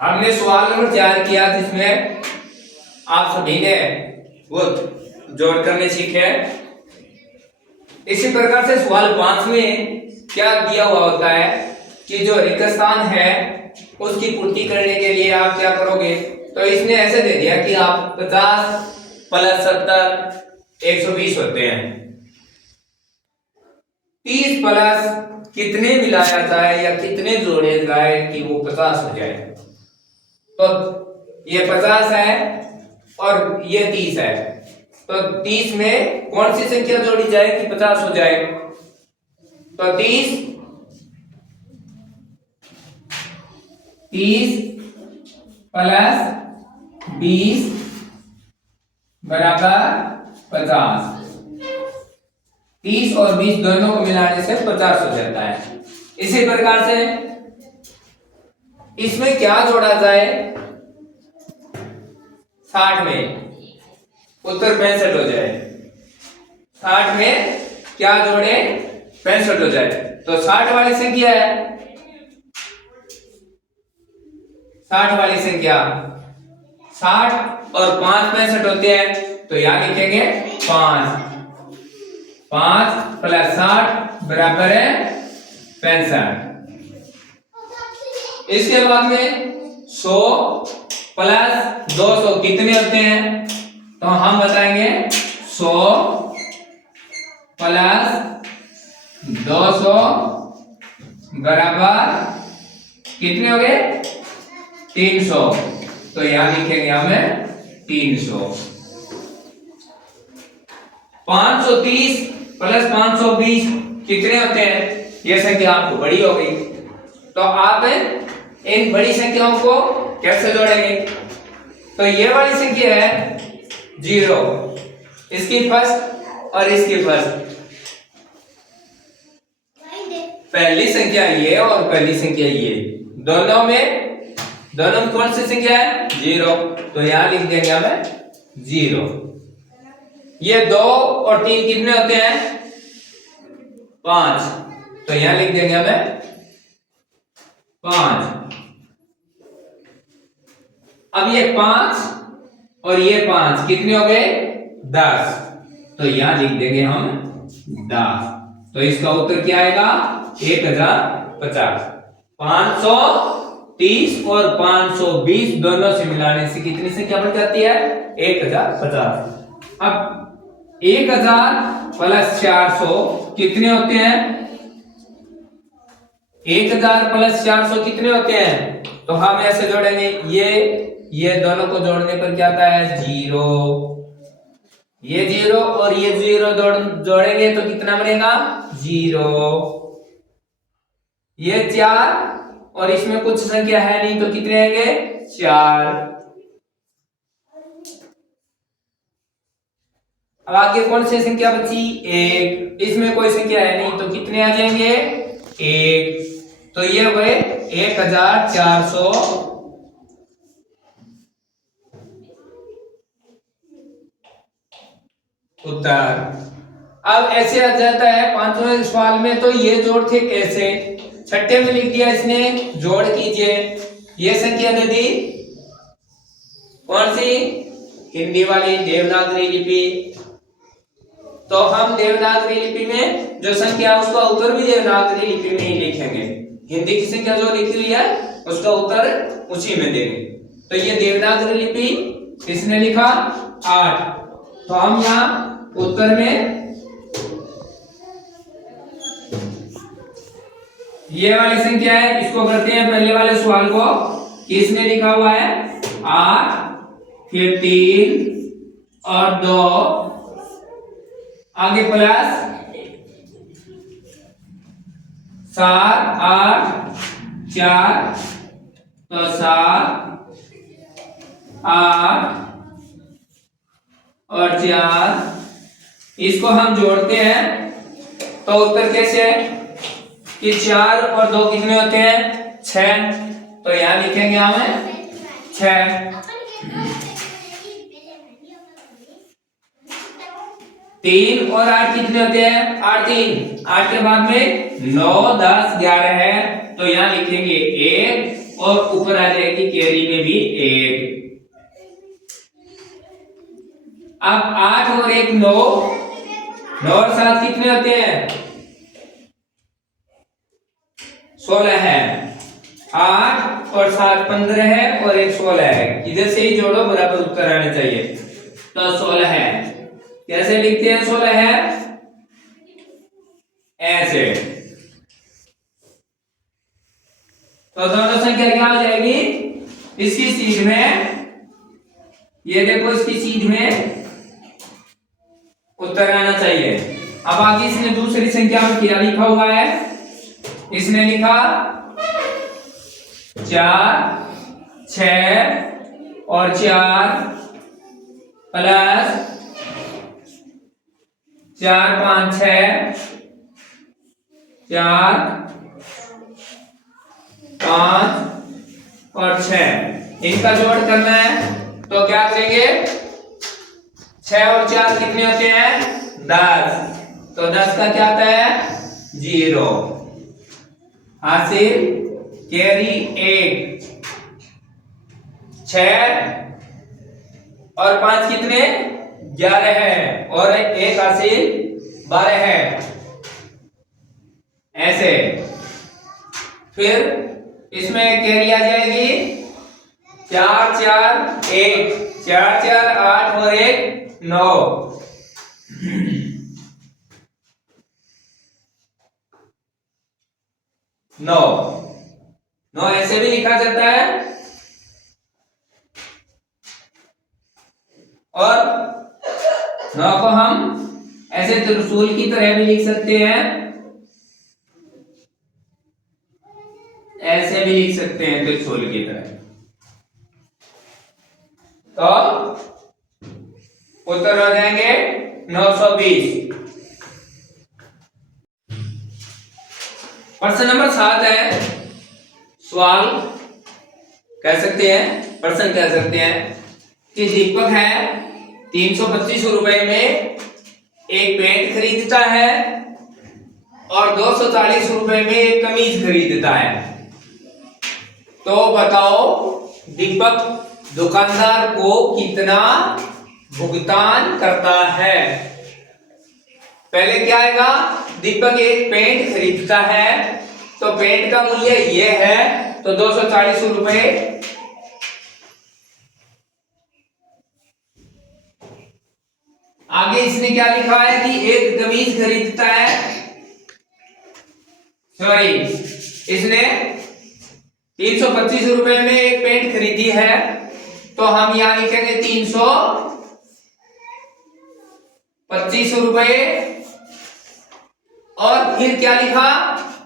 हमने सवाल नंबर 4 किया जिसमें आप सभी ने वो जोड़ करने सीखे। इसी प्रकार से सवाल 5 में क्या दिया हुआ होता है कि जो रिक्त स्थान है उसकी पूर्ति करने के लिए आप क्या करोगे। तो इसने ऐसे दे दिया कि आप 50 प्लस 70 120 होते हैं। 30 प्लस कितने मिलाया जाए या कितने जोड़े जाए कि वो 50 हो जाए। तो ये 50 है और ये 30 है, तो 30 में कौन सी संख्या जोड़ी जाए कि 50 हो जाए। तो 30 प्लस 20 बराबर 50। 30 और 20 दोनों को मिलाने से 50 हो जाता है। इसी प्रकार से इसमें क्या जोड़ा जाए 60 में, उत्तर 65 हो जाए। 60 में क्या जोड़े 65 हो जाए। तो 60 वाली संख्या है, 60 वाली संख्या 60 और 5 65 होते हैं। तो यहां लिखेंगे 5 प्लस 60 बराबर है 65। इसके बाद में 100 प्लस 200 कितने होते हैं। तो हम बताएंगे 100 प्लस 200 बराबर कितने हो गए 300। तो यहां लिखेंगे हमें 300। 530 प्लस 520 कितने होते हैं। यह संख्या आपको बड़ी हो गई, तो आप इन बड़ी संख्याओं को कैसे जोड़ेंगे। तो ये वाली संख्या है 0, इसकी फर्स्ट और इसकी फर्स्ट। पहली संख्या ये और पहली संख्या ये, दोनों में कौन सी संख्या है 0। तो यहां लिख देंगे हमें 0। ये 2 और 3 कितने होते हैं 5। तो यहां लिख देंगे हमें 5। अब ये 5 और ये 5 कितने हो गए 10। तो यहां लिख देंगे हम 10। तो इसका उत्तर क्या आएगा 1050। 530 और 520 दोनों से मिलाने से कितनी संख्या बन जाती है 1050। अब 1000 प्लस 400 कितने होते हैं 1000 प्लस 400 कितने होते हैं। तो हम ऐसे जोड़ेंगे, ये दोनों को जोड़ने पर क्या आता है 0। ये 0 और ये 0 जोड़ेंगे तो कितना बनेगा 0। ये 4 और इसमें कुछ संख्या है नहीं तो कितने आएंगे 4। अब आगे कौन सी संख्या बची 1, इसमें कोई संख्या है नहीं तो कितने आ जाएंगे 1। तो ये हुए 1400 उत्तर। अब ऐसे आ जाता है 5वें सवाल में, तो ये जोड़ थे कैसे। छठे में लिख दिया इसने जोड़ कीजिए। ये संख्या दे दी कौन सी हिंदी वाली देवनागरी लिपि। तो हम देवनागरी लिपि में जो संख्या है उसका उत्तर भी देवनागरी लिपि में ही लिखेंगे। हिंदी की संख्या जो लिखी हुई है उसका उत्तर उसी में देंगे। तो ये देवनागरी लिपि किसने लिखा 8। तो हम यहाँ उत्तर में ये वाली संख्या है, इसको करते हैं पहले वाले सवाल को। किसने लिखा हुआ है 8 फिर 3 और 2 आगे प्लस 7 8 4 तो 7 8 और 4 इसको हम जोड़ते हैं तो उत्तर कैसे है कि 4 और 2 कितने होते हैं 6। तो यहां लिखेंगे हमें 6। 3 और 8 कितने होते हैं 8 3 8 के बाद में 9 10 11 है। तो यहां लिखेंगे 1 और ऊपर आ जाएगी कैरी में भी 1। अब 8 और 1 9, 9 और 7 कितने होते हैं? 16 है। 8 और 7 15 है और 1 16 है। इधर से ही जोड़ो, बराबर उत्तर आने चाहिए। तो 16 है। कैसे लिखते हैं 16 है? ऐसे। तो दोनों संख्या क्या हो जाएगी? इसकी सीध में, ये देखो इसकी सीध में उत्तर आना चाहिए। अब आगे इसने दूसरी संख्या में क्या लिखा हुआ है? इसने लिखा 4 6 और 4 प्लस 4 5 6 4 5 और 6, इनका जोड़ करना है। तो क्या करेंगे? 6 और 4 कितने होते हैं? 10। तो 10 का क्या आता है? 0। हासिल कैरी 1। 6 और 5 कितने? 11 है और 1 हासिल 12 है। ऐसे। फिर इसमें कैरी आ जाएगी 4 4 1, 4 4 8 और 1 9। 9 9 ऐसे भी लिखा जाता है और 9 को हम ऐसे त्रिशूल की तरह भी लिख सकते हैं, ऐसे भी लिख सकते हैं त्रिशूल की तरह। तो उत्तर हो जाएंगे 920। प्रश्न नंबर 7 है। सवाल कह सकते हैं, प्रश्न कह सकते हैं कि दीपक है 325 रुपए में एक पेंट खरीदता है और 240 रुपए में एक कमीज खरीदता है। तो बताओ दीपक दुकानदार को कितना भुगतान करता है? पहले क्या आएगा? दीपक एक पेंट खरीदता है, तो पेंट का मूल्य ये है, तो 240 रुपए। आगे इसने क्या लिखा है कि एक कमीज खरीदता है, सॉरी इसने 325 रुपए में एक पेंट खरीदी है, तो हम यहां लिखेंगे 325 रुपए और फिर क्या लिखा?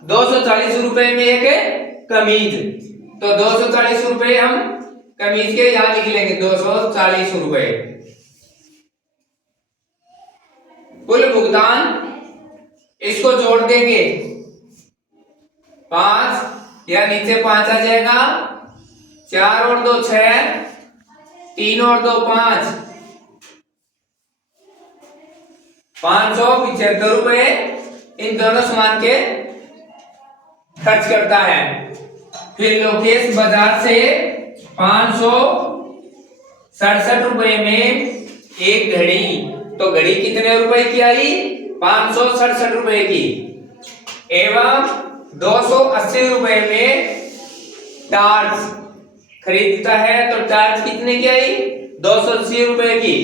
240 रुपए में एक कमीज, तो 240 रुपए हम कमीज के यहां लिख लेंगे 240 रुपए। कुल भुगतान इसको जोड़ देंगे 5, या नीचे 5 आ जाएगा, 4 और 2 6, 3 और 2 5, 575 रुपए इन दोनों सामान के खर्च करता है। फिर लोकेश बाजार से 567 रुपए में एक घड़ी, तो घड़ी कितने रुपए की आई? 567 रुपए की। एवं 280 रुपए में टार्च खरीदता है, तो टार्च कितने की आई? 280 रुपए की।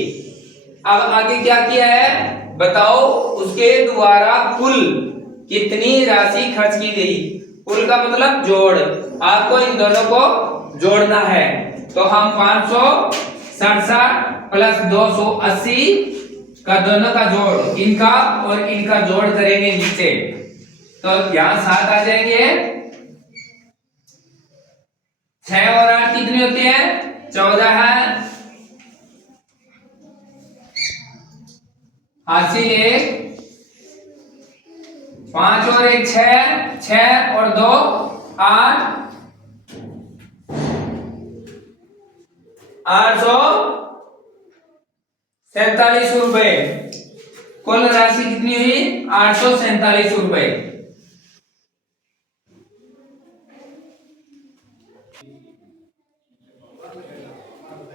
अब आगे क्या किया है बताओ? उसके द्वारा कुल कितनी राशि खर्च की गई? कुल का मतलब जोड़, आपको इन दोनों को जोड़ना है। तो हम 567 प्लस 280 का दोनों का जोड़, इनका और इनका जोड़ करेंगे नीचे, तो यहां 7 आ जाएंगे। 6 और 8 कितने होते हैं? 14 है। हासिल 1, 5 और 1 6, 6 और 2 8, 847 रुपए। कुल राशि कितनी हुई? 847 रुपए।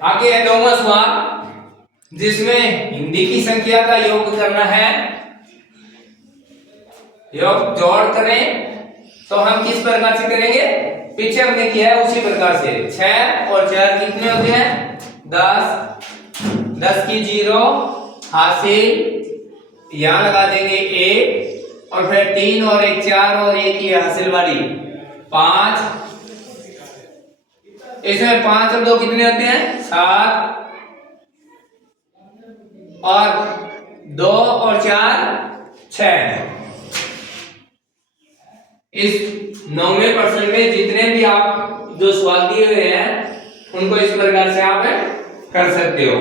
आगे है 9वां सवाल, जिसमें हिंदी की संख्या का योग करना है। योग जोड़ करें तो हम किस प्रकार से करेंगे, पीछे हमने किया है उसी प्रकार से। 6 और 4 कितने होते हैं, 10, 10 की 0 हासिल, यहां लगा देंगे 1, और फिर 3 और 1 4 और 1 की हासिल वाली 5। इसमें 5 और 2 कितने होते हैं, 7, और 2 और 4 6। इस 9वें प्रश्न में जितने भी आप जो सवाल दिए हुए हैं उनको इस प्रकार से आप कर सकते हो।